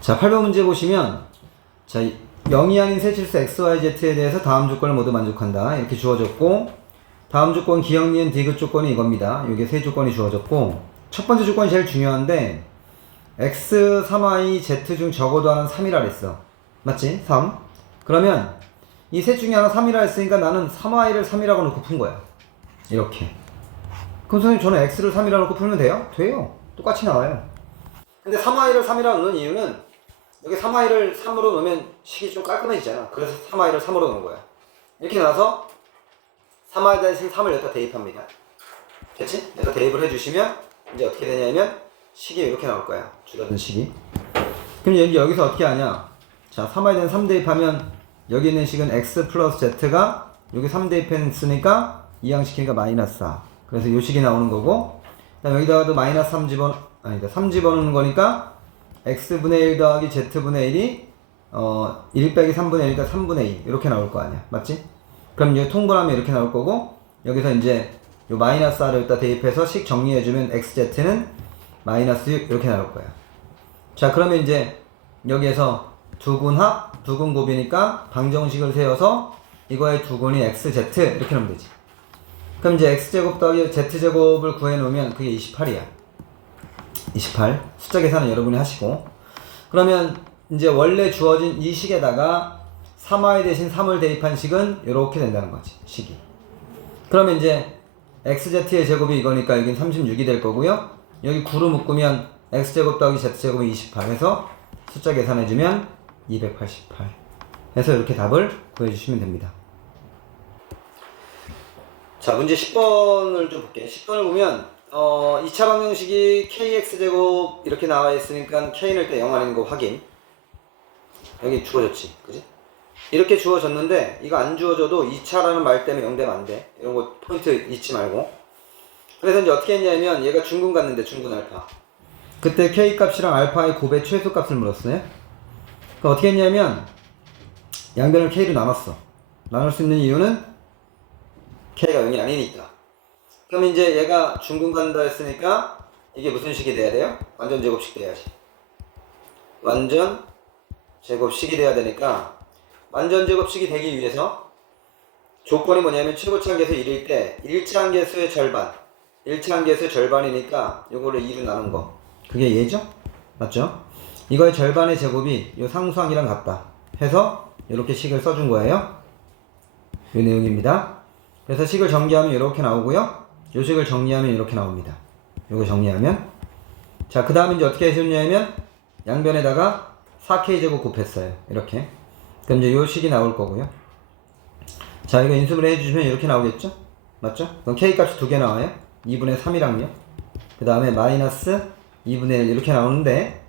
자, 8번 문제 보시면, 자, 0이 아닌 세실수 XYZ에 대해서 다음 조건을 모두 만족한다. 이렇게 주어졌고, 다음 조건 기억, 니은, 디귿 조건이 이겁니다. 이게 세 조건이 주어졌고, 첫 번째 조건이 제일 중요한데, X, 3Y, Z 중 적어도 하나는 3이라 그랬어. 맞지? 3. 그러면, 이 셋 중에 하나 3이라 했으니까 나는 3Y를 3이라고 놓고 푼 거야. 이렇게. 그럼 선생님, 저는 X를 3이라 놓고 풀면 돼요? 돼요. 똑같이 나와요. 근데 3Y를 3이라 놓는 이유는, 여기 3Y를 3으로 놓으면 식이 좀 깔끔해지잖아. 그래서 3Y를 3으로 놓은 거야. 이렇게 나와서 3Y 대신 3을 여기다 대입합니다. 됐지? 여기다 대입을 해주시면 이제 어떻게 되냐면 식이 이렇게 나올 거야. 줄어든 식이. 그럼 여기서 어떻게 하냐? 자, 3Y 대신 3 대입하면 여기 있는 식은 X 플러스 Z가 여기 3 대입했으니까 이항시키니까 마이너스 4. 그래서 이 식이 나오는 거고, 그다음 여기다가도 마이너스 3 3 집어넣는 거니까 x분의 1 더하기 z분의 1이 1 빼기 3분의 1이니까 3분의 2 이렇게 나올 거 아니야. 맞지? 그럼 이제 통분하면 이렇게 나올 거고, 여기서 이제 요 마이너스 4를 여기다 대입해서 식 정리해주면 xz는 마이너스 6 이렇게 나올 거야. 자, 그러면 이제 여기에서 두근합, 두근곱이니까 방정식을 세워서 이거의 두근이 xz 이렇게 넣으면 되지. 그럼 이제 x제곱 더하기 z제곱을 구해놓으면 그게 28이야. 28. 숫자 계산은 여러분이 하시고, 그러면 이제 원래 주어진 이 식에다가 3y 대신 3을 대입한 식은 이렇게 된다는 거지. 식이. 그러면 이제 xz의 제곱이 이거니까 여긴 36이 될 거고요. 여기 9로 묶으면 x제곱 더하기 z제곱이 28 해서 숫자 계산해주면 288 해서 이렇게 답을 구해주시면 됩니다. 자, 문제 10번을 좀 볼게요. 10번을 보면 2차 방정식이 kx제곱 이렇게 나와 있으니까 k는 일단 0 아닌 거 확인. 여기 주어졌지, 그지? 이렇게 주어졌는데 이거 안 주어져도 2차라는 말 때문에 0 되면 안 돼. 이런 거 포인트 잊지 말고. 그래서 이제 어떻게 했냐면 얘가 중근 갔는데 중근 알파. 그때 k 값이랑 알파의 곱의 최소 값을 물었어요. 그러니까 어떻게 했냐면 양변을 k로 나눴어. 나눌 수 있는 이유는 k가 0이 아니니까. 그럼 이제 얘가 중근 간다 했으니까 이게 무슨 식이 돼야 돼요? 완전 제곱식 돼야지. 완전 제곱식이 돼야 되니까 완전 제곱식이 되기 위해서 조건이 뭐냐면 최고차항계수 1일 때 1차항계수의 절반, 1차항계수의 절반이니까 요거를 2로 나눈 거, 그게 얘죠? 맞죠? 이거의 절반의 제곱이 요 상수항이랑 같다 해서 이렇게 식을 써준 거예요. 요 내용입니다. 그래서 식을 정리하면 이렇게 나오고요. 요 식을 정리하면 이렇게 나옵니다. 요거 정리하면. 자, 그 다음에 이제 어떻게 해줬냐면 양변에다가 4k제곱 곱했어요. 이렇게. 그럼 이제 요 식이 나올 거고요. 자, 이거 인수분해 해주시면 이렇게 나오겠죠? 맞죠? 그럼 k 값이 두 개 나와요. 2분의 3이랑요. 그 다음에 마이너스 2분의 1 이렇게 나오는데,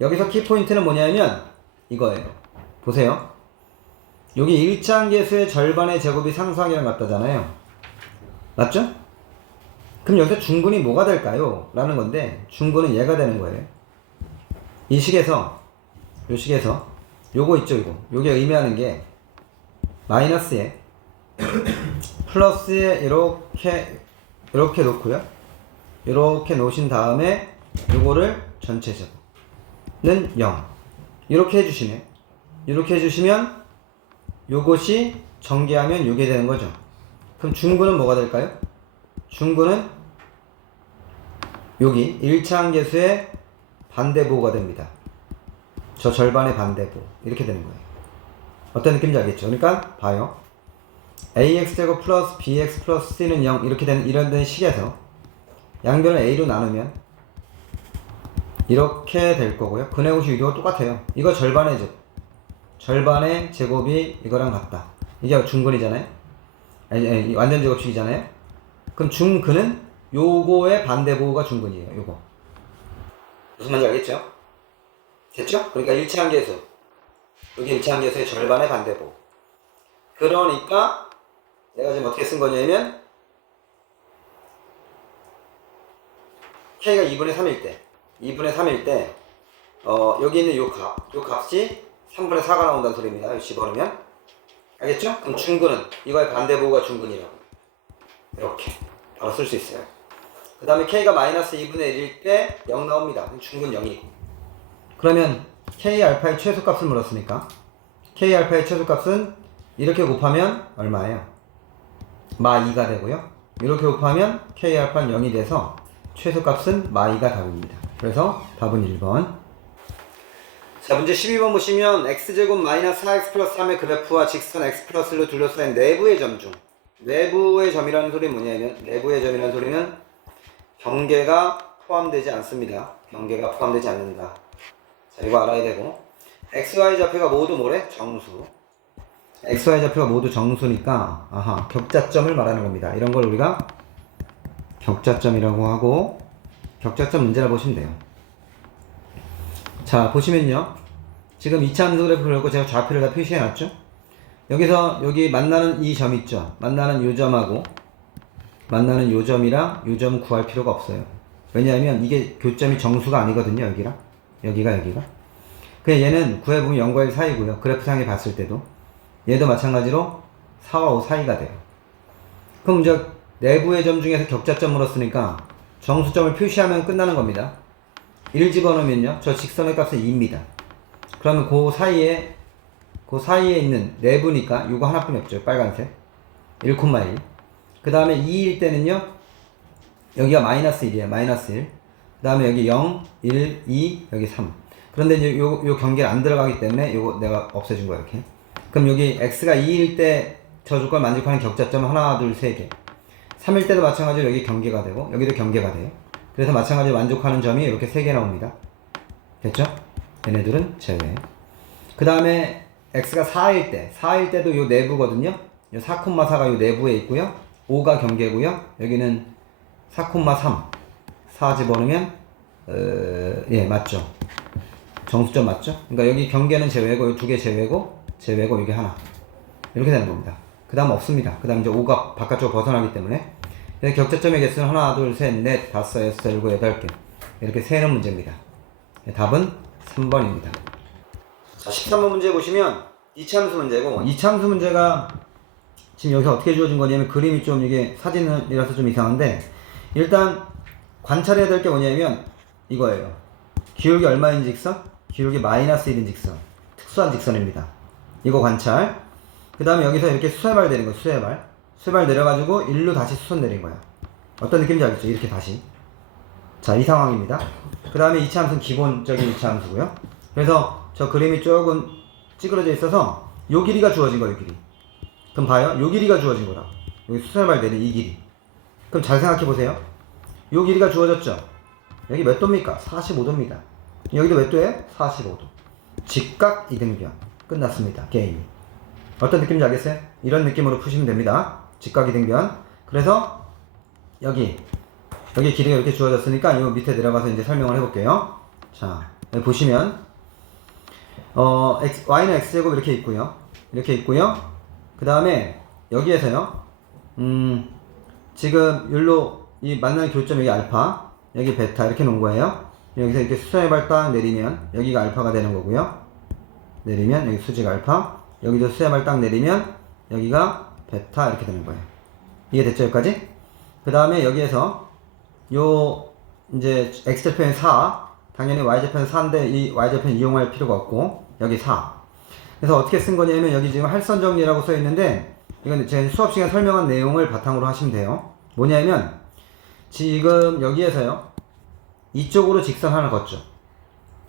여기서 키포인트는 뭐냐면 이거예요. 보세요. 여기 1차항계수의 절반의 제곱이 상수항이랑 같다잖아요. 맞죠? 그럼 여기서 중근이 뭐가 될까요? 라는 건데, 중근은 얘가 되는 거예요. 이 식에서, 요 식에서 요거 있죠, 이거. 요게 의미하는 게 마이너스에 플러스에 이렇게 놓고요. 이렇게 놓으신 다음에 요거를 전체 제곱은 0 이렇게 해주시면 요것이 전개하면 요게 되는 거죠. 그럼 중근은 뭐가 될까요? 중근은 여기 1차항계수의 반대보호가 됩니다. 저 절반의 반대보 이렇게 되는 거예요. 어떤 느낌인지 알겠죠? 그러니까 봐요. ax제곱 플러스 bx 플러스 c는 0 이렇게 되는 이런 식에서 양변을 a로 나누면 이렇게 될 거고요. 근의 곳이 이거 똑같아요. 이거 절반의 제곱이 이거랑 같다. 이게 중근이잖아요. 아니, 완전 제곱식이잖아요. 그럼 중근은 요거의 반대보호가 중근이에요. 요거. 무슨 말인지 알겠죠? 됐죠? 그러니까 1차항계수. 여기 1차항계수의 절반의 반대보호. 그러니까 내가 지금 어떻게 쓴 거냐면 k가 2분의 3일 때 여기 있는 요 값이 3분의 4가 나온다는 소리입니다. 여기 집어넣으면. 알겠죠? 그럼 중근은 이거의 반대보호가 중근이라고. 이렇게 바로 쓸 수 있어요. 그 다음에 k가 마이너스 2분의 1일 때 0 나옵니다. 중근 0이고. 그러면 K 알파의 최소값을 물었으니까 K 알파의 최소값은 이렇게 곱하면 얼마예요? 마 2가 되고요. 이렇게 곱하면 K 알파는 0이 돼서 최소값은 마 2가 답입니다. 그래서 답은 1번. 자, 문제 12번 보시면 x제곱 마이너스 4x 플러스 3의 그래프와 직선 x 플러스 1로 둘러싸인 내부의 점 중, 내부의 점이라는 소리는 뭐냐면, 내부의 점이라는 소리는 경계가 포함되지 않습니다. 경계가 포함되지 않는다. 자, 이거 알아야 되고, xy 좌표가 모두 뭐래? 정수. xy 좌표가 모두 정수니까 아하, 격자점을 말하는 겁니다. 이런 걸 우리가 격자점이라고 하고, 격자점 문제라 보시면 돼요. 자, 보시면요, 지금 2차 함수 그래프를 갖고 제가 좌표를 다 표시해 놨죠. 여기서 여기 만나는 이 점 있죠. 만나는 요 점하고 만나는 요 점이랑 요 점 구할 필요가 없어요. 왜냐하면 이게 교점이 정수가 아니거든요. 여기랑 여기가 그냥 얘는 구해보면 0과 1 사이고요. 그래프상에 봤을 때도 얘도 마찬가지로 4와 5 사이가 돼요. 그럼 이제 내부의 점 중에서 격자점 물었으니까 정수점을 표시하면 끝나는 겁니다. 1 집어넣으면요, 저 직선의 값은 2입니다. 그러면 그 사이에 있는 내부니까 이거 하나뿐이 없죠. 빨간색 1,1. 그 다음에 2일 때는요, 여기가 마이너스 1이에요. 마이너스 1. 그 다음에 여기 0, 1, 2, 여기 3. 그런데 이제 요 경계를 안 들어가기 때문에 요거 내가 없애준 거야, 이렇게. 그럼 여기 x가 2일 때 저 조건 만족하는 격자점 하나, 둘, 세 개. 3일 때도 마찬가지로 여기 경계가 되고 여기도 경계가 돼요. 그래서 마찬가지로 만족하는 점이 이렇게 3개 나옵니다. 됐죠? 얘네들은 제외. 그 다음에 x가 4일 때도 요 내부거든요. 요 4,4가 요 내부에 있고요. 5가 경계고요. 여기는 4,3. 4 집어넣으면 예, 맞죠. 정수점 맞죠? 그러니까 여기 경계는 제외고 요 2개 제외고 여기 하나. 이렇게 되는 겁니다. 그 다음 없습니다. 그 다음 이제 5가 바깥쪽으로 벗어나기 때문에 격자점의 개수는 하나, 둘, 셋, 넷, 다섯, 여섯, 일곱, 여덟 개. 이렇게 세는 문제입니다. 답은 3번입니다. 자, 13번 문제 보시면 2차 함수 문제고, 2차 함수 문제가 지금 여기서 어떻게 주어진 거냐면, 그림이 좀 이게 사진이라서 좀 이상한데, 일단 관찰해야 될 게 뭐냐면 이거예요. 기울기 얼마인 직선? 기울기 마이너스 1인 직선. 특수한 직선입니다. 이거 관찰. 그 다음에 여기서 이렇게 수세발 내린 거예요. 수세발 내려가지고 1로 다시 수선 내린 거야. 어떤 느낌인지 알겠죠? 이렇게 다시. 자, 이 상황입니다. 그 다음에 2차 함수는 기본적인 2차 함수고요. 그래서 저 그림이 조금 찌그러져 있어서 요 길이가 주어진 거예요, 길이. 그럼 봐요. 요 길이가 주어진 거라. 여기 수세발 내린 이 길이. 그럼 잘 생각해 보세요. 요 길이가 주어졌죠? 여기 몇 도입니까? 45도입니다. 여기도 몇 도예요? 45도. 직각 이등변. 끝났습니다, 게임이. 어떤 느낌인지 알겠어요? 이런 느낌으로 푸시면 됩니다. 직각 이등변. 그래서 여기 길이가 이렇게 주어졌으니까 이 밑에 내려가서 이제 설명을 해볼게요. 자, 여기 보시면 y는 x제곱 이렇게 있고요. 그 다음에 여기에서요, 지금 여기로 이 만나는 교점 여기 알파, 여기 베타 이렇게 놓은 거예요. 여기서 이렇게 수선의 발 딱 내리면 여기가 알파가 되는 거고요. 내리면 여기 수직 알파, 여기도 수선의 발 딱 내리면 여기가 베타 이렇게 되는 거예요. 이해됐죠, 여기까지? 그 다음에 여기에서 요 이제 x좌표는 4, 당연히 y좌표는 4인데 이 y좌표는 이용할 필요가 없고 여기 4. 그래서 어떻게 쓴 거냐면 여기 지금 할선 정리라고 써 있는데, 이건 제 수업 시간에 설명한 내용을 바탕으로 하시면 돼요. 뭐냐면 지금 여기에서요, 이쪽으로 직선 하나 걷죠.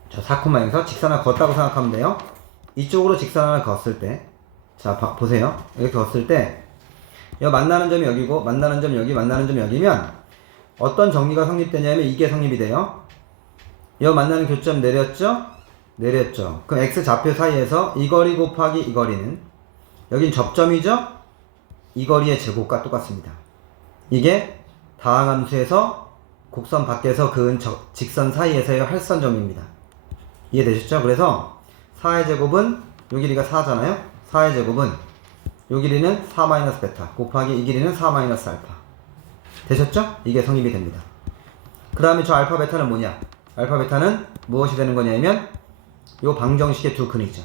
저 4,에서 직선 하나 걷다고 생각하면 돼요. 이쪽으로 직선 하나 걷을 때, 자 보세요. 이렇게 걷을 때 여기 만나는 점이 여기고 만나는 점 여기, 만나는 점 여기면 어떤 정리가 성립되냐면 이게 성립이 돼요. 여기 만나는 교점 내렸죠? 그럼 x 좌표 사이에서 이 거리 곱하기 이 거리는, 여긴 접점이죠? 이 거리의 제곱과 똑같습니다. 이게 다항함수에서 곡선 밖에서 그은 직선 사이에서의 할선 정리입니다. 이해되셨죠? 그래서 4의 제곱은 요 길이가 4잖아요? 4의 제곱은 요 길이는 4 베타 곱하기 이 길이는 4 알파. 되셨죠? 이게 성립이 됩니다. 그 다음에 저 알파 베타는 뭐냐? 알파 베타는 무엇이 되는 거냐면 요 방정식의 두 근이죠.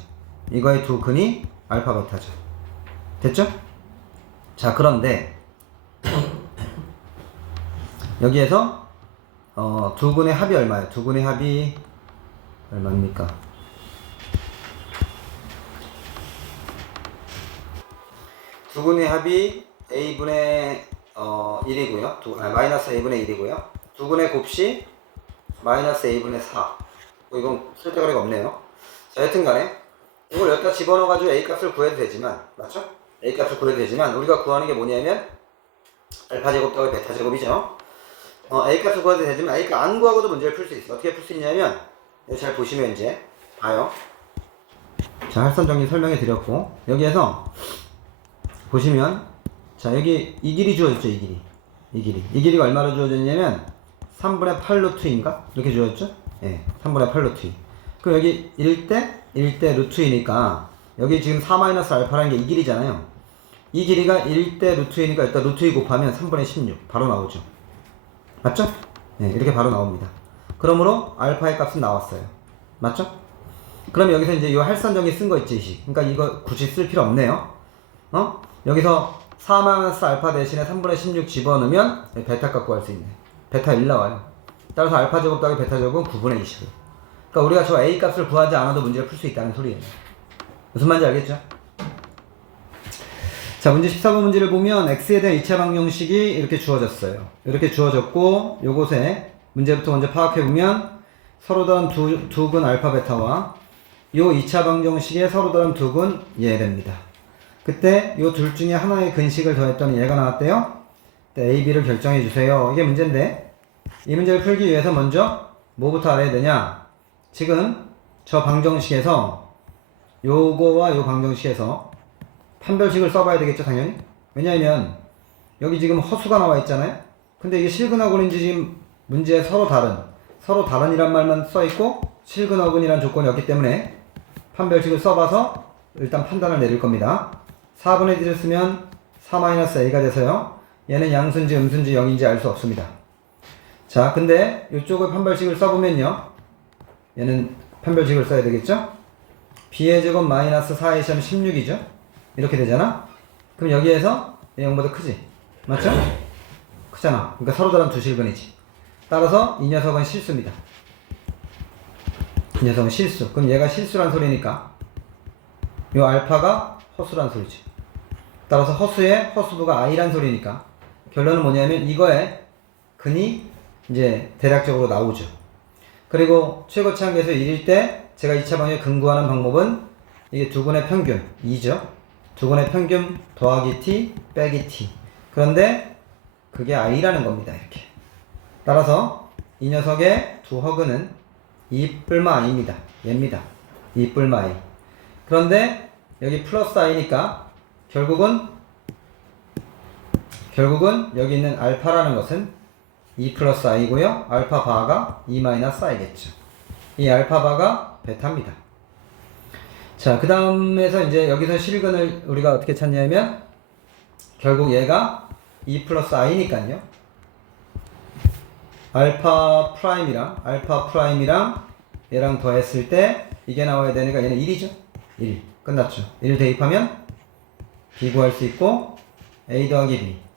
이거의 두 근이 알파 베타죠. 됐죠? 자, 그런데 여기에서 두 근의 합이 얼마예요? 두 근의 합이 얼마입니까? 두근의 합이 a분의 1이고요. 마이너스 a분의 1이고요. 두근의 곱씨 마이너스 a분의 4. 이건 쓸데가리가 없네요. 자, 여튼간에 이걸 여기다 집어넣어가지고 a 값을 구해도 되지만, 맞죠? a 값을 구해도 되지만 우리가 구하는 게 뭐냐면 알파 제곱 더하기 베타 제곱이죠. a 값을 구해도 되지만 a 값 안 구하고도 문제를 풀 수 있어. 어떻게 풀 수 있냐면 잘 보시면 이제 봐요. 자, 할선 정리 설명해 드렸고, 여기에서 보시면, 자, 여기 이 길이 주어졌죠. 이 길이가 얼마로 주어졌냐면 3분의 8 루트인가? 이렇게 주어졌죠? 예, 3분의 8 루트. 그럼 여기 1대 루트이니까 여기 지금 4-알파라는 게 이 길이잖아요. 이 길이가 1대 루트이니까 일단 루트 2 곱하면 3분의 16 바로 나오죠. 맞죠? 네, 이렇게 바로 나옵니다. 그러므로 알파의 값은 나왔어요. 맞죠? 그럼 여기서 이제 이 할선정리 쓴 거 있지. 그러니까 이거 굳이 쓸 필요 없네요. 여기서 4-알파 대신에 3분의 16 집어넣으면 베타 값 구할 수 있네. 베타 1 나와요. 따라서 알파 제곱 더하기 베타 제곱은 9분의 25. 그러니까 우리가 저 a 값을 구하지 않아도 문제를 풀 수 있다는 소리예요. 무슨 말인지 알겠죠? 자, 문제 14번 문제를 보면 x에 대한 2차 방정식이 이렇게 주어졌어요. 이렇게 주어졌고, 요것에 문제부터 먼저 파악해보면 서로 다른 두 근 알파 베타와 요 2차 방정식의 서로 다른 두 근 얘됩니다. 그때 요 둘 중에 하나의 근식을 더했더니 얘가 나왔대요. a, b를 결정해 주세요. 이게 문제인데, 이 문제를 풀기 위해서 먼저 뭐부터 알아야 되냐? 지금 저 방정식에서 요거와 요 방정식에서 판별식을 써봐야 되겠죠, 당연히. 왜냐하면 여기 지금 허수가 나와 있잖아요. 근데 이게 실근어근인지 지금 문제에 서로 다른이란 말만 써있고 실근어근이란 조건이 없기 때문에 판별식을 써봐서 일단 판단을 내릴 겁니다. 4분의 1을 쓰면 4-a가 돼서요, 얘는 양수인지 음수인지 0인지 알 수 없습니다. 자, 근데 이쪽을 판별식을 써보면요, 얘는 판별식을 써야 되겠죠? b의 제곱 마이너스 4의 시험 16이죠? 이렇게 되잖아? 그럼 여기에서 얘 0보다 크지? 맞죠? 크잖아. 그러니까 서로 다른 두 실근이지. 따라서 이 녀석은 실수입니다. 이 녀석은 실수. 그럼 얘가 실수란 소리니까 요 알파가 허수란 소리지. 따라서 허수의 허수부가 i란 소리니까 결론은 뭐냐면 이거에 근이 이제 대략적으로 나오죠. 그리고 최고치 한계에서 1일 때 제가 2차 방정식 근구하는 방법은 이게 두 근의 평균 2죠. 두 근의 평균 더하기 t 빼기 t. 그런데 그게 i라는 겁니다. 이렇게. 따라서 이 녀석의 두 허근은 2뿔마 i입니다. 얘입니다. 2뿔마 i. 그런데 여기 플러스 i니까 결국은 여기 있는 알파라는 것은 2 플러스 i고요. 알파 바가 2 마이너스 i겠죠. 이 알파 바가 베타입니다. 자, 그 다음에서 이제 여기서 실근을 우리가 어떻게 찾냐면 결국 얘가 2 플러스 i니까요. 알파 프라임이랑 얘랑 더했을 때 이게 나와야 되니까 얘는 1이죠. 1. 끝났죠. 1 대입하면 b 구할 수 있고 a 더하기 b.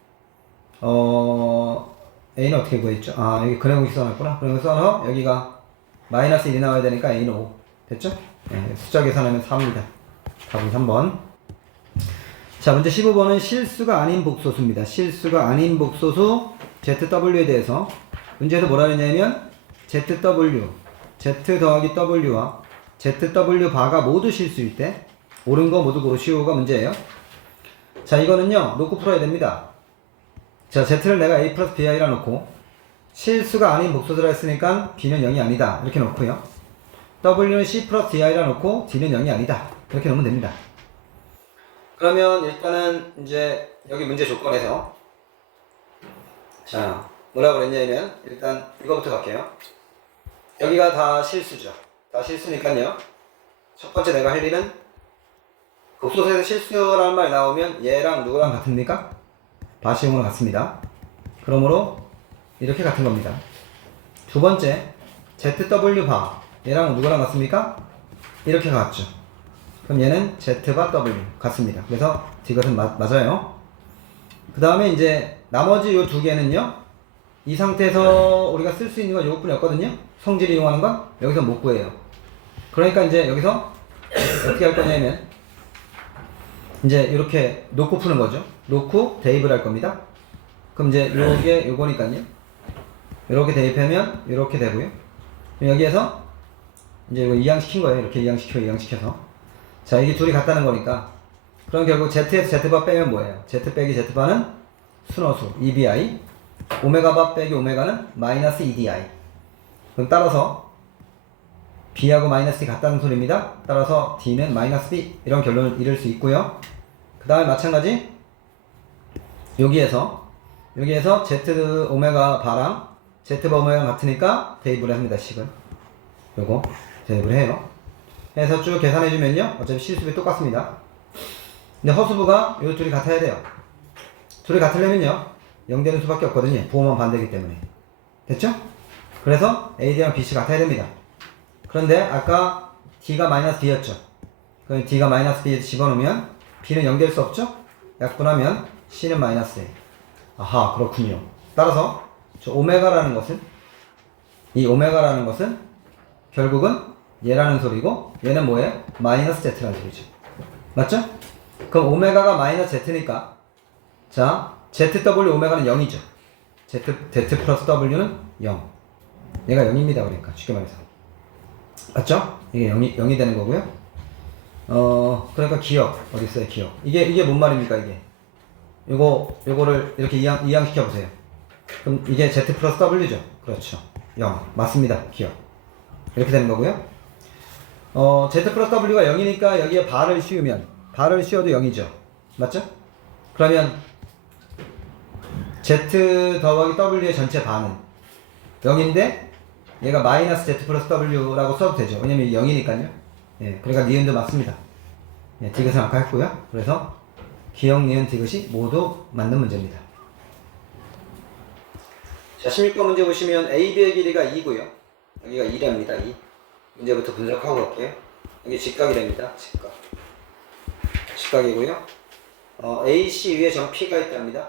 a는 어떻게 구했죠? 아, 여기 근해공식 써놨구나. 그러면 써서 여기가 마이너스 1이 나와야 되니까 a는 5. 됐죠? 네, 숫자 계산하면 4입니다. 답은 3번. 자, 문제 15번은 실수가 아닌 복소수입니다. 실수가 아닌 복소수 ZW에 대해서 문제에서 뭐라 그랬냐면 ZW, Z 더하기 W와 ZW 바가 모두 실수일 때 옳은 거 모두 고르시오가 문제예요. 자, 이거는요 놓고 풀어야 됩니다. 자, Z를 내가 A 플러스 BI라 놓고 실수가 아닌 복소수라 했으니까 B는 0이 아니다 이렇게 놓고요, W는 C 플러스 DI라 놓고 D는 0이 아니다 이렇게 놓으면 됩니다. 그러면 일단은 이제 여기 문제 조건에서 자 뭐라고 그랬냐면 일단 이거부터 갈게요. 여기가 다 실수죠. 다 실수니까요, 첫 번째 내가 할 일은 복소수에서 실수라는 말이 나오면 얘랑 누구랑 같습니까? 바시용으로 같습니다. 그러므로 이렇게 같은 겁니다. 두 번째 ZW 바 얘랑 누구랑 같습니까? 이렇게 같죠. 그럼 얘는 Z바 W 같습니다. 그래서 이것은 맞아요. 그 다음에 이제 나머지 요 두 개는요, 이 상태에서 우리가 쓸 수 있는 건 요것뿐이었거든요. 성질을 이용하는 건 여기서 못 구해요. 그러니까 이제 여기서 어떻게 할 거냐면 이제 이렇게 놓고 푸는 거죠. 놓고 대입을 할 겁니다. 그럼 이제 요게 요거니까요. 이렇게 대입하면 이렇게 되고요. 여기에서 이제 이거 이항시킨 거예요. 이렇게 이항시켜서. 자, 이게 둘이 같다는 거니까. 그럼 결국 Z에서 Z바 빼면 뭐예요? Z 빼기 Z바는 순허수, EBI. 오메가바 빼기 오메가는 마이너스 EDI. 그럼 따라서 B하고 마이너스 D 같다는 소리입니다. 따라서 D는 마이너스 B. 이런 결론을 이룰 수 있고요. 그 다음에 마찬가지 여기에서 Z 오메가 바랑 Z바 오메가 같으니까 대입을 합니다. 식을. 요거 대입을 해요. 해서 쭉 계산해주면요. 어차피 실수비 똑같습니다. 근데 허수부가 요 둘이 같아야 돼요. 둘이 같으려면요. 0 되는 수밖에 없거든요. 부호만 반대이기 때문에. 됐죠? 그래서 AD랑 BC 같아야 됩니다. 그런데 아까 D가 마이너스 B였죠. 그럼 D가 마이너스 B에 집어넣으면 B는 0 될 수 없죠? 약분하면 C는 마이너스 A. 아하, 그렇군요. 따라서 저 오메가라는 것은 이 오메가라는 것은 결국은 얘라는 소리고 얘는 뭐예요? 마이너스 Z라는 소리죠. 맞죠? 그럼 오메가가 마이너스 Z니까 자 ZW 오메가는 0이죠. Z 플러스 W는 0. 얘가 0입니다. 그러니까 쉽게 말해서 맞죠? 이게 0이 되는 거고요. 그러니까 기억 어디 있어요? 기억. 이게 뭔 말입니까? 이게 요거를 이렇게 이항시켜 보세요. 그럼 이게 Z 플러스 W죠? 그렇죠. 0 맞습니다. 기억. 이렇게 되는 거고요. Z 플러스 W가 0이니까 여기에 바를 씌워도 0이죠. 맞죠? 그러면 Z 더하기 W의 전체 반은 0인데 얘가 마이너스 Z 플러스 W라고 써도 되죠. 왜냐면 0이니까요. 예, 그러니까 니은도 맞습니다. 예, 디귿은 아까 했고요. 그래서 기억, 니은, 디귿이 모두 맞는 문제입니다. 자, 16번 문제 보시면 AB의 길이가 2고요. 여기가 2랍니다. 2. 문제부터 분석하고 갈게요. 여기 직각이랍니다. 직각이고요. AC 위에 점 P가 있답니다.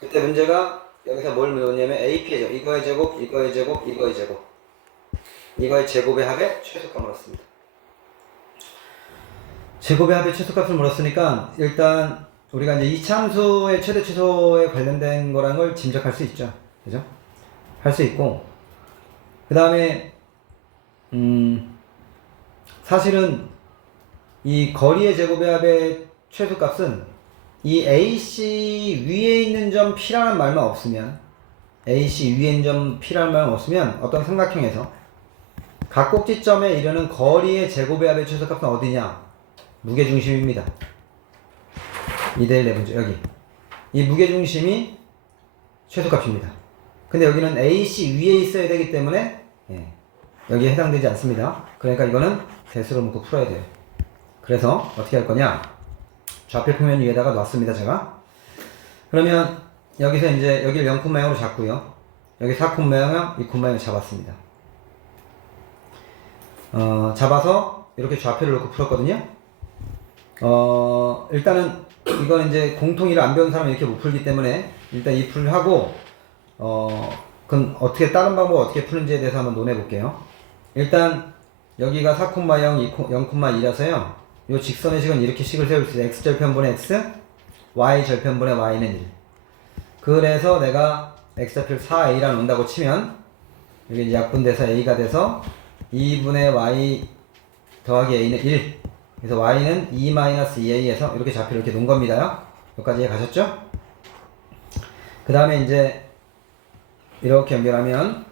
그때 문제가 여기서 뭘 물었냐면 AP의 제곱, 이거의 제곱, 이거의 제곱, 이거의 제곱. 이거의 제곱의 합의 최소값을 물었습니다. 제곱의 합의 최소값을 물었으니까 일단 우리가 이제 이차함수의 최대 최소에 관련된 거란 걸 짐작할 수 있죠. 그죠? 할 수 있고 그 다음에 사실은 이 거리의 제곱의 합의 최소값은 이 AC 위에 있는 점 P라는 말만 없으면 AC 위에 있는 점 P라는 말만 없으면 어떤 삼각형에서 각 꼭지점에 이르는 거리의 제곱의 합의 최소값은 어디냐? 무게중심입니다. 2대1 내분죠. 여기 이 무게중심이 최소값입니다. 근데 여기는 AC 위에 있어야 되기 때문에 여기에 해당되지 않습니다. 그러니까 이거는 대수로 묶고 풀어야 돼요. 그래서 어떻게 할 거냐? 좌표 표면 위에다가 놨습니다. 제가. 그러면 여기서 이제 여기를 0콤 모양으로 잡고요. 여기 4콤 모양, 2콤 모양을 잡았습니다. 잡아서 이렇게 좌표를 놓고 풀었거든요. 일단은 이건 이제 공통이를 안 배운 사람은 이렇게 못 풀기 때문에 일단 이 풀을 하고 그럼 어떻게 다른 방법 어떻게 푸는지에 대해서 한번 논해 볼게요. 일단 여기가 4,0, 0,2라서요. 이 직선의 식은 이렇게 식을 세울 수 있어요. x절편분의 x, y절편분의 y는 1. 그래서 내가 x좌표를 4a라 놓는다고 치면 여기 이제 약분돼서 a가 돼서 2분의 y 더하기 a는 1. 그래서 y는 2-2a에서 이렇게 좌표를 이렇게 놓은 겁니다. 여기까지 가셨죠? 그 다음에 이제 이렇게 연결하면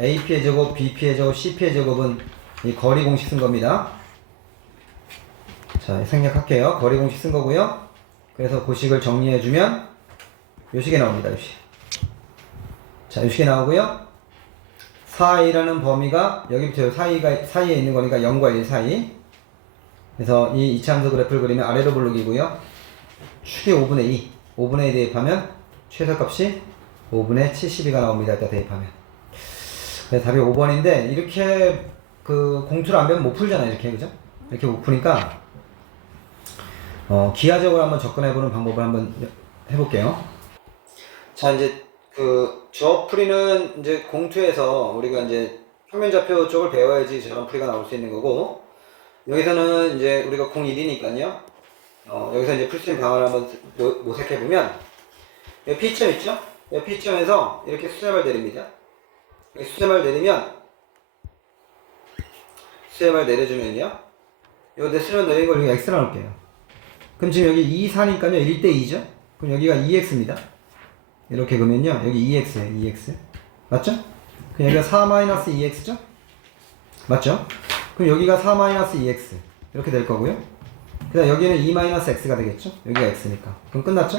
AP의 제곱, BP의 제곱, CP의 제곱은 이 거리 공식 쓴 겁니다. 자, 생략할게요. 거리 공식 쓴 거고요. 그래서 그 식을 정리해주면 요 식이 나옵니다. 요 식. 자, 요 식이 나오고요. 4a라는 범위가 여기부터 사이에 있는 거니까 0과 1 사이. 그래서 이 이차함수 그래프를 그리면 아래로 블록이고요. 축이 5분의 2. 5분의 2 대입하면 최소값이 5분의 72가 나옵니다. 일단 대입하면. 그래서 답이 5번인데 이렇게 그 공투를 안 배우면 못 풀잖아요. 이렇게 그죠? 이렇게 못 푸니까 기하적으로 한번 접근해보는 방법을 한번 해볼게요. 자, 이제 저 풀이는 이제 공투에서 우리가 이제 평면좌표 쪽을 배워야지 저런 풀이가 나올 수 있는 거고 여기서는 이제 우리가 01이니까요. 여기서 이제 풀 수 있는 방안을 한번 모색해보면, 여기 P점 있죠? 여기 P점에서 이렇게 수렴을 내립니다. 이렇게 수렴을 내리면, 수렴을 내려주면요. 내 수렴을 내린 걸 여기 X로 놓을게요. 그럼 지금 여기 2, 4니까요. 1대 2죠? 그럼 여기가 2X입니다. 이렇게 그러면요. 여기 2X예요. 2X. 맞죠? 그럼 여기가 4-2X죠? 맞죠? 그럼 여기가 4-2X. 이렇게 될 거고요. 그 다음 여기는 2-X가 되겠죠? 여기가 X니까. 그럼 끝났죠?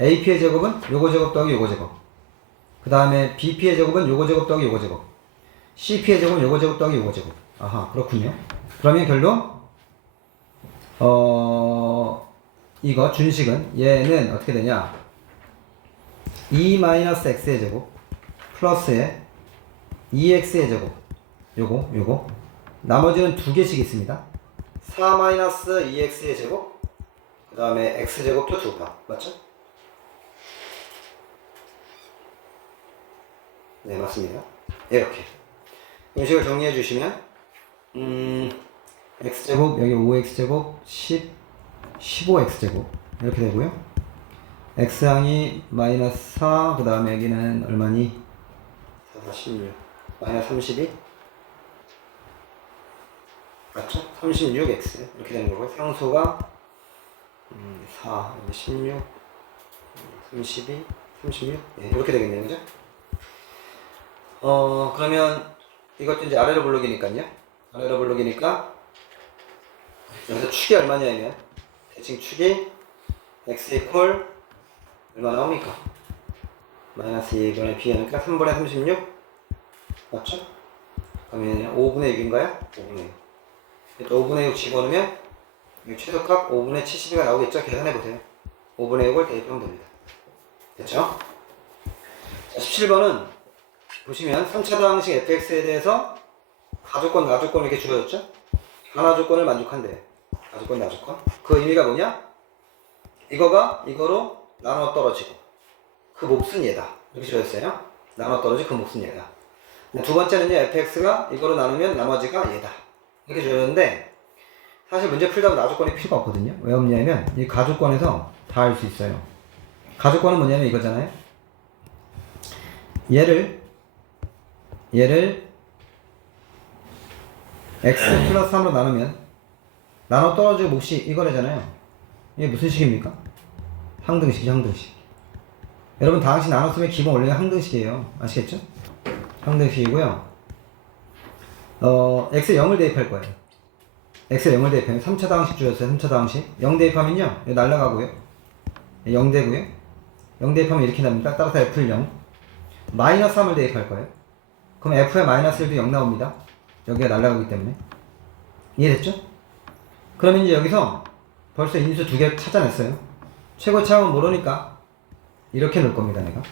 AP의 제곱은 요거 제곱 더하기 요거 제곱. 그 다음에 BP의 제곱은 요거 제곱 더하기 요거 제곱. CP의 제곱은 요거 제곱 더하기 요거 제곱. 아하, 그렇군요. 그러면 결론, 이거 준식은 얘는 어떻게 되냐? 2-x의 제곱 플러스에 2x의 제곱 요거 나머지는 두 개씩 있습니다. 4-2x의 제곱 그 다음에 x제곱도 두 번 맞죠? 네 맞습니다. 이렇게 음식을 정리해 주시면 x제곱 여기 5x제곱 15x제곱 이렇게 되고요. x항이 마이너스 4, 그 다음에 여기는 얼마니? 4, 16, 마이너스 32? 맞죠? 36x 이렇게 되는 거고요. 상수가 4, 16, 32, 36 네, 이렇게 되겠네요. 그죠? 그러면 이것도 이제 아래로 블록이니까요. 아래로 블록이니까 여기서 축이 얼마냐면 대칭 축이 x 이퀄 얼마 나옵니까? 마이너스 2분의 b 하니까 3분의 36 맞죠? 그러면 5분의 6인가요? 5분의 6 5분의 6 집어넣으면 최소값 5분의 72가 나오겠죠? 계산해보세요. 5분의 6을 대입하면 됩니다. 됐죠? 자, 17번은 보시면 3차 방식 fx에 대해서 가조건, 나조건 이렇게 주어졌죠? 하나 조건을 만족한대. 가조건, 나조건. 그 의미가 뭐냐? 이거가 이거로 나눠 떨어지고 그 몫은 얘다. 이렇게 주어졌어요. 나눠 떨어지고 그 몫은 얘다. 두 번째는요. fx가 이거로 나누면 나머지가 얘다. 이렇게 주어졌는데 사실 문제 풀다 보면 나조건이 필요가 없거든요. 왜 없냐면 이 가조건에서 다 알 수 있어요. 가조건은 뭐냐면 이거잖아요. 얘를 x 플러스 3으로 나누면 나눠 떨어지고 몫이 이거래잖아요. 이게 무슨 식입니까? 항등식이죠, 항등식. 여러분 다항식 나눴으면 기본 원리가 항등식이에요. 아시겠죠? 항등식이고요. x에 0을 대입할 거예요. x에 0을 대입하면 3차 다항식 주였어요. 3차 다항식. 0 대입하면요. 이거 날라가고요. 0 되고요. 0 대입하면 이렇게 납니다. 따라서 f를 0. 마이너스 3을 대입할 거예요. 그럼 f에 마이너스 1도 0 나옵니다. 여기가 날라가기 때문에. 이해됐죠? 그러면 이제 여기서 벌써 인수 두 개 찾아냈어요. 최고차항은 모르니까 이렇게 넣을 겁니다. 내가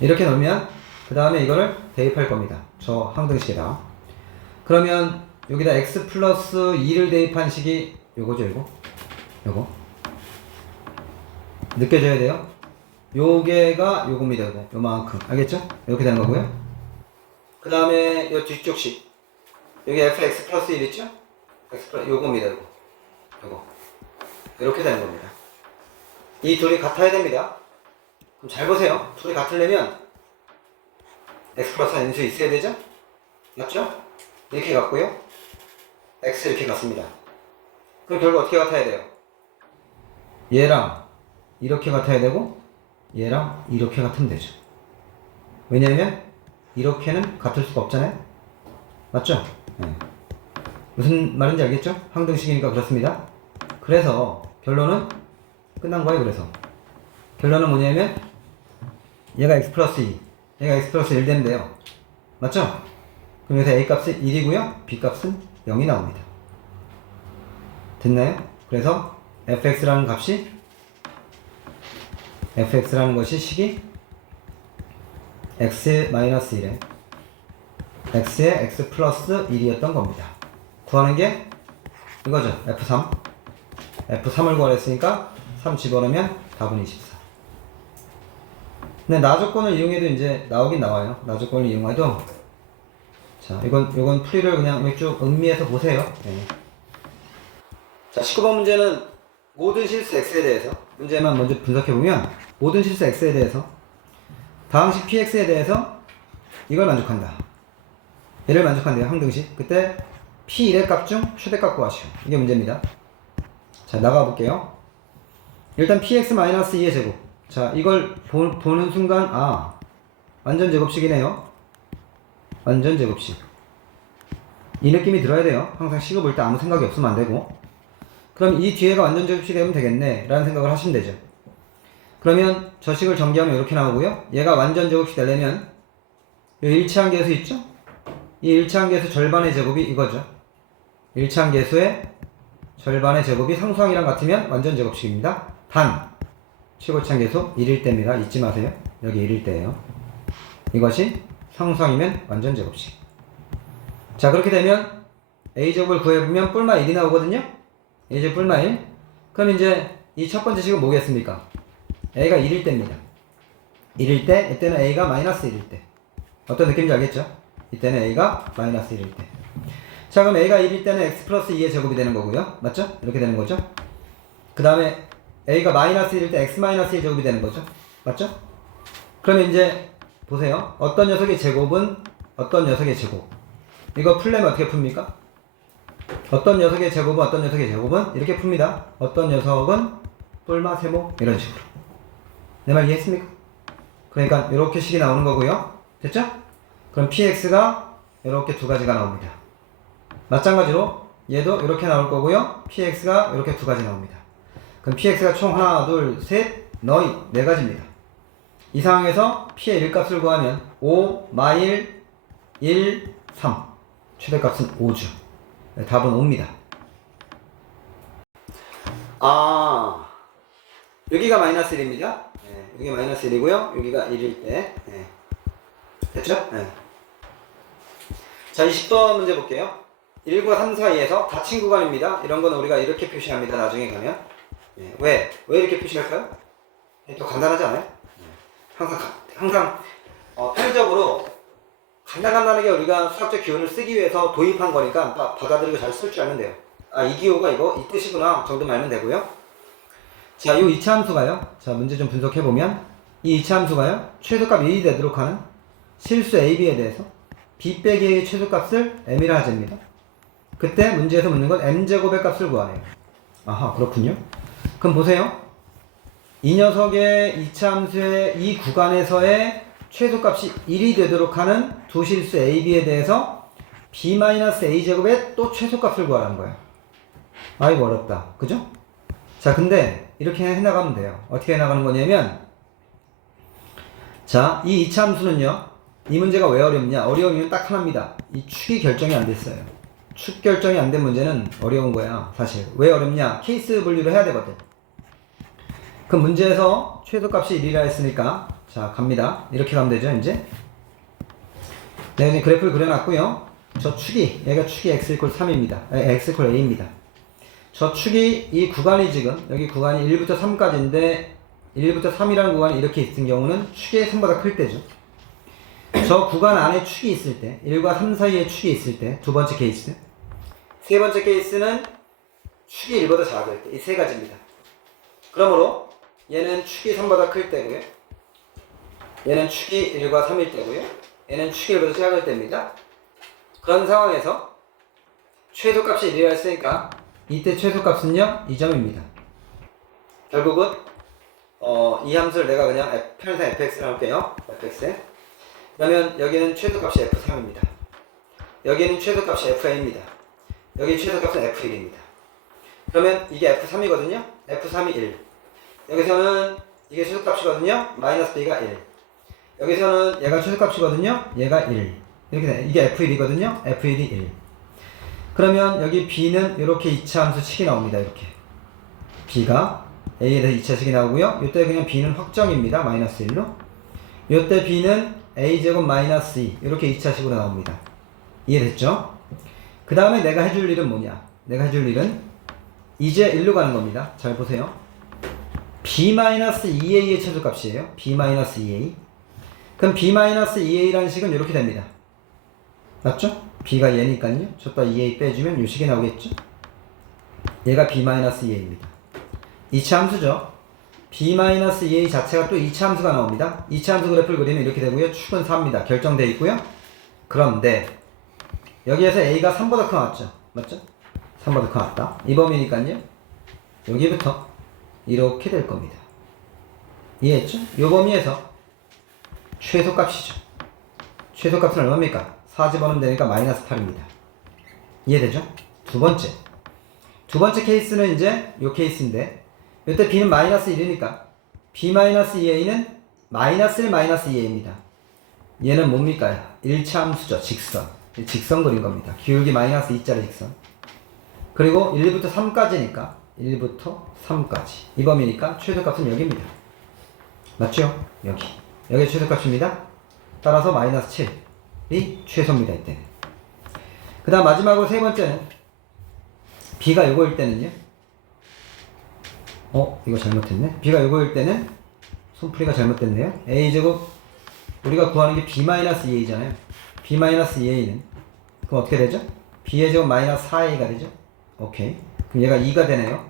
이렇게 넣으면 그 다음에 이거를 대입할 겁니다. 저 항등식에다. 그러면 여기다 x 플러스 2를 대입한 식이 요거죠. 요거 느껴져야 돼요. 요게가 요겁니다. 요만큼 알겠죠? 이렇게 되는 거고요. 그 다음에 요 뒤쪽식 여기 fx 플러스 1 있죠? x 플러스 요겁니다. 요거 이렇게 되는 겁니다. 이 둘이 같아야 됩니다. 그럼 잘 보세요. 둘이 같으려면 x 플러스 한 인수 있어야 되죠? 맞죠? 이렇게 같고요. x 이렇게 같습니다. 그럼 결국 어떻게 같아야 돼요? 얘랑 이렇게 같아야 되고 얘랑 이렇게 같으면 되죠. 왜냐하면 이렇게는 같을 수가 없잖아요. 맞죠? 네. 무슨 말인지 알겠죠? 항등식이니까 그렇습니다. 그래서 결론은 끝난 거예요. 그래서 결론은 뭐냐면 얘가 x 플러스 2 얘가 x 플러스 1 되는데요. 맞죠? 그럼 여기서 a 값은 1이고요 b 값은 0이 나옵니다. 됐나요? 그래서 fx라는 것이 식이 x-1에 x에 x 플러스 1이었던 겁니다. 구하는 게 이거죠. f3 f3을 구하랬으니까 3 집어넣으면 답은 24. 근데 나조건을 이용해도 이제 나오긴 나와요. 나조건을 이용해도. 자, 이건 풀이를 그냥 쭉 음미해서 보세요. 네. 자, 19번 문제는 모든 실수 x에 대해서 문제만 먼저 분석해보면 모든 실수 x에 대해서 다항식 px에 대해서 이걸 만족한다. 얘를 만족한대요. 항등식. 그때 p1의 값 중 최대값 구하시오. 이게 문제입니다. 자, 나가볼게요. 일단 px-2의 제곱. 자, 이걸 보는 순간 완전 제곱식이네요. 완전 제곱식. 이 느낌이 들어야 돼요. 항상 식을 볼 때 아무 생각이 없으면 안 되고. 그럼 이 뒤에가 완전 제곱식이 되면 되겠네 라는 생각을 하시면 되죠. 그러면 저 식을 전개하면 이렇게 나오고요. 얘가 완전 제곱식 되려면 이 일치한 계수 있죠? 이 일치한 계수 절반의 제곱이 이거죠. 일치한 계수의 절반의 제곱이 상수항이랑 같으면 완전 제곱식입니다. 단 최고치한 계수 1일 때입니다. 잊지 마세요. 여기 1일 때예요. 이것이 상수항이면 완전 제곱식. 자, 그렇게 되면 a제곱을 구해보면 뿔마 1이 나오거든요. a제곱 뿔마 1. 그럼 이제 이 첫 번째 식은 뭐겠습니까? a가 1일 때입니다. 1일 때, 이때는 a가 마이너스 1일 때. 어떤 느낌인지 알겠죠? 이때는 a가 마이너스 1일 때. 자, 그럼 a가 1일 때는 x 플러스 2의 제곱이 되는 거고요. 맞죠? 이렇게 되는 거죠. 그 다음에 a가 마이너스 1일 때 x 마이너스 1 제곱이 되는 거죠. 맞죠? 그러면 이제 보세요. 어떤 녀석의 제곱은 어떤 녀석의 제곱. 이거 풀려면 어떻게 풉니까? 어떤 녀석의 제곱은 어떤 녀석의 제곱은 이렇게 풉니다. 어떤 녀석은 뿔마 세모 이런 식으로. 내 말 이해했습니까? 그러니까 이렇게 식이 나오는 거고요. 됐죠? 그럼 px가 이렇게 두 가지가 나옵니다. 마찬가지로 얘도 이렇게 나올 거고요. px가 이렇게 두 가지 나옵니다. 그럼 px가 총 하나, 둘, 셋, 너희 네 가지입니다. 이 상황에서 p의 1값을 구하면 5, 마일, 1, 3. 최대값은 5죠. 네, 답은 5입니다. 여기가 마이너스 1입니다. 네, 여기 마이너스 1이고요. 여기가 1일 때. 네. 됐죠? 네. 자, 20번 문제 볼게요. 1과 3 사이에서 닫힌 구간입니다. 이런 거는 우리가 이렇게 표시합니다. 나중에 가면. 네. 왜 이렇게 표시할까요? 또 간단하지 않아요? 항상 편의적으로 간단하게 우리가 수학적 기호를 쓰기 위해서 도입한 거니까 받아들이고 잘 쓸 줄 알면 돼요. 이 기호가 이 뜻이구나 정도만 알면 되고요. 자, 이 이차함수가요. 자, 문제 좀 분석해보면 이 이차함수가요. 최소값 1이 되도록 하는 실수 a, b에 대해서 b 빼기 a의 최소값을 m이라 하집니다. 그때 문제에서 묻는 건 m제곱의 값을 구하네요. 아하, 그렇군요. 그럼 보세요. 이 녀석의 이차함수의 이 구간에서의 최소값이 1이 되도록 하는 두 실수 a, b에 대해서 b-a제곱의 또 최소값을 구하라는 거예요. 아이고 어렵다. 그죠? 자, 근데 이렇게 해나가면 돼요. 어떻게 해나가는 거냐면, 자, 이 이차함수는요, 이 문제가 왜 어렵냐? 어려운 이유는 딱 하나입니다. 이 축이 결정이 안 됐어요. 축 결정이 안 된 문제는 어려운 거야, 사실. 왜 어렵냐? 케이스 분류를 해야 되거든. 그 문제에서 최소값이 1이라 했으니까, 자, 갑니다. 이렇게 가면 되죠, 이제. 내가 이제 그래프를 그려놨고요. 저 축이, 얘가 축이 x 이퀄 3입니다. x 이퀄 a입니다. 저 축이, 이 구간이 지금, 여기 구간이 1부터 3까지인데, 1부터 3이라는 구간이 이렇게 있는 경우는 축이 3보다 클 때죠. 저 구간 안에 축이 있을 때, 1과 3 사이에 축이 있을 때, 두 번째 케이스. 세 번째 케이스는 축이 1보다 작을 때, 이 세 가지입니다. 그러므로, 얘는 축이 3보다 클 때고요. 얘는 축이 1과 3일 때고요. 얘는 축이 1보다 작을 때입니다. 그런 상황에서 최소값이 1이라 했으니까 이때 최소값은요 2점입니다. 결국은 이 함수를 내가 그냥 편의상 fx라고 할게요. fx. 그러면 여기는 최소값이 f3입니다. 여기는 최소값이 fa입니다. 여기 최소값은 f1입니다. 그러면 이게 f3이거든요. f3이 1. 여기서는 이게 최소값이거든요. 마이너스 b가 1. 여기서는 얘가 최소값이거든요. 얘가 1. 이렇게 돼. 이게 f1이거든요. f1이 1. 그러면 여기 b는 이렇게 2차 함수 식이 나옵니다. 이렇게. b가 a에 대해서 2차식이 나오고요. 이때 그냥 b는 확정입니다. 마이너스 1로. 이때 b는 a제곱 마이너스 2 이렇게 2차식으로 나옵니다. 이해됐죠? 그 다음에 내가 해줄 일은 뭐냐? 내가 해줄 일은 이제 1로 가는 겁니다. 잘 보세요. b-2a의 최소값이에요. b-2a. 그럼 b-2a라는 식은 이렇게 됩니다. 맞죠? b가 얘니까요. 저따 2a 빼주면 이 식이 나오겠죠? 얘가 b-2a입니다. 이차 함수죠. b-2a 자체가 또 이차 함수가 나옵니다. 이차 함수 그래프를 그리면 이렇게 되고요. 축은 4입니다. 결정되어 있고요. 그런데 여기에서 a가 3보다 크게 나왔죠. 맞죠? 3보다 크게 나왔다. 이 범위니까요. 여기부터 이렇게 될 겁니다. 이해했죠? 이 범위에서 최소값이죠. 최소값은 얼마입니까? 4 집어넣으면 되니까 마이너스 8입니다. 이해되죠? 두 번째 케이스는 이제 요 케이스인데 이때 b는 마이너스 1이니까 b-2a는 마이너스 1 마이너스 2a입니다. 얘는 뭡니까? 1차 함수죠. 직선 그린 겁니다. 기울기 마이너스 2짜리 직선. 그리고 1부터 3까지니까 1부터 3까지 이 범위니까 최소값은 여기입니다. 맞죠? 여기 최소값입니다. 따라서 마이너스 7이 최소입니다. 이때는. 그 다음 마지막으로 세 번째는 b가 요거일 때는요. 이거 잘못했네. b가 요거일 때는 손풀이가 잘못됐네요. a제곱 우리가 구하는 게 b-2a잖아요. b-2a는 그럼 어떻게 되죠? b의 제곱 마이너스 4a가 되죠. 오케이. 그럼 얘가 2가 되네요.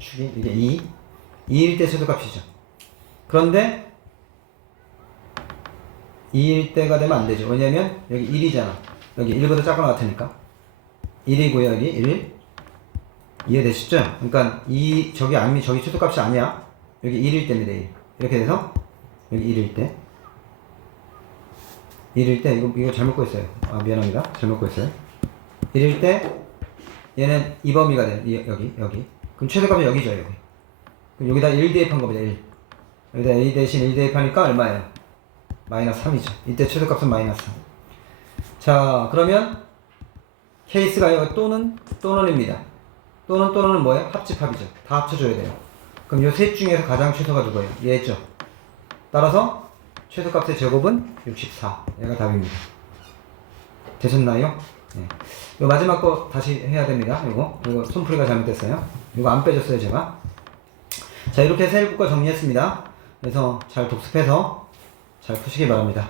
축이 이게 2일 때 최소값이죠. 그런데 2일 때가 되면 안 되죠. 왜냐면 여기 1이잖아. 여기 1보다 작은 것 같으니까 1이고요. 여기 1 이해되시죠? 그러니까 저기 최소값이 아니야. 여기 1일 때입니다. 1. 이렇게 돼서 여기 1일 때 이거 잘못 구했어요. 미안합니다. 잘못 구했어요. 1일 때 얘는 이 범위가 돼요. 여기 그럼 최소값은 여기죠. 여기 그럼 여기다 1 대입한 겁니다. 1 여기다 a 대신 1 대입하니까 얼마예요? 마이너스 3이죠. 이때 최소값은 마이너스 3. 자, 그러면 케이스가 여기 또는입니다. 또는은 뭐예요? 합집합이죠. 다 합쳐줘야 돼요. 그럼 요 셋 중에서 가장 최소가 누구예요? 얘죠. 따라서 최소값의 제곱은 64. 얘가 답입니다. 되셨나요? 네. 요 마지막 거 다시 해야 됩니다. 이거 손풀이가 잘못됐어요. 이거 안 빼줬어요, 제가. 자, 이렇게 해서 1국과 정리했습니다. 그래서 잘 복습해서 잘 푸시기 바랍니다.